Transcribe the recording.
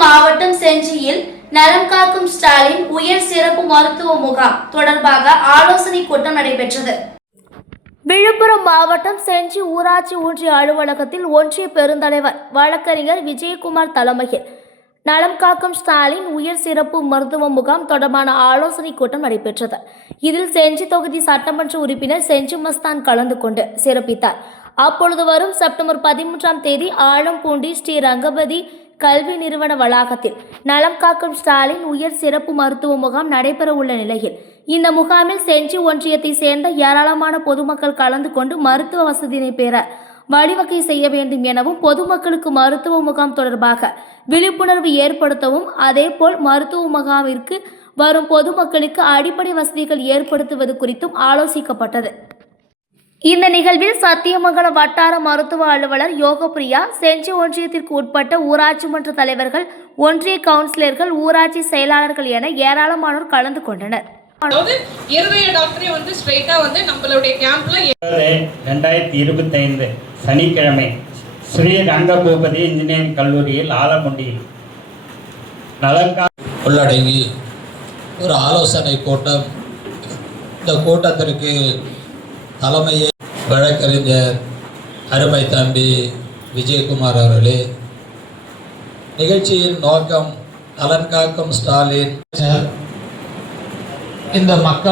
மாவட்டம் செஞ்சியில் நலம் காக்கும் ஸ்டாலின் உயர் சிறப்பு மருத்துவ முகாம் தொடர்பாக ஆலோசனை கூட்டம் நடைபெற்றது. விழுப்புரம் மாவட்டம் செஞ்சி ஊராட்சி ஒன்றிய அலுவலகத்தில் ஒன்றிய பெருந்தலைவர் வழக்கறிஞர் விஜயகுமார் தலைமையில் நலம் காக்கும் ஸ்டாலின் உயர் சிறப்பு மருத்துவ முகாம் தொடர்பான ஆலோசனை கூட்டம் நடைபெற்றது. இதில் செஞ்சி தொகுதி சட்டமன்ற உறுப்பினர் செஞ்சி மஸ்தான் கலந்து கொண்டு சிறப்பித்தார். அப்பொழுது வரும் செப்டம்பர் 13ஆம் தேதி ஆலம்பூண்டி ஸ்ரீ ரங்கபதி கல்வி நிறுவன வளாகத்தில் நலம் காக்கும் ஸ்டாலின் உயர் சிறப்பு மருத்துவ முகாம் நடைபெற உள்ள நிலையில் இந்த முகாமில் செஞ்சி ஒன்றியத்தை சேர்ந்த ஏராளமான பொதுமக்கள் கலந்து கொண்டு மருத்துவ வசதியினை பெற வழிவகை செய்ய வேண்டும் எனவும் பொதுமக்களுக்கு மருத்துவ முகாம் தொடர்பாக விழிப்புணர்வு ஏற்படுத்தவும் அதேபோல் மருத்துவ முகாமிற்கு வரும் பொதுமக்களுக்கு அடிப்படை வசதிகள் ஏற்படுத்துவது குறித்தும் ஆலோசிக்கப்பட்டது. இந்த நிகழ்வில் சத்தியமங்கலம் வட்டார மருத்துவ அலுவலர் யோகப்பிரியா, செஞ்சி ஒன்றியத்திற்கு உட்பட்ட ஊராட்சி மன்ற தலைவர்கள், ஒன்றிய கவுன்சிலர்கள், ஊராட்சி செயலாளர்கள் என ஏராளமானோர் கலந்து கொண்டனர். இருதய டாக்டரே ஸ்ட்ரைட்டா நம்மளுடைய கேம்ப்ல 2025 சனிக்கிழமை ஸ்ரீ ரங்கபூபதி இன்ஜினியரிங் கல்லூரியில் ஆலமுண்டியில் உள்ளடங்கி ஒரு ஆலோசனை கூட்டம். இந்த கூட்டத்திற்கு தலைமையை வழக்கறிஞர் அருமை தம்பி விஜயகுமார் அவர்களே. நிகழ்ச்சியின் நோக்கம் நலன் காக்கும் ஸ்டாலின் இந்த மக்கள்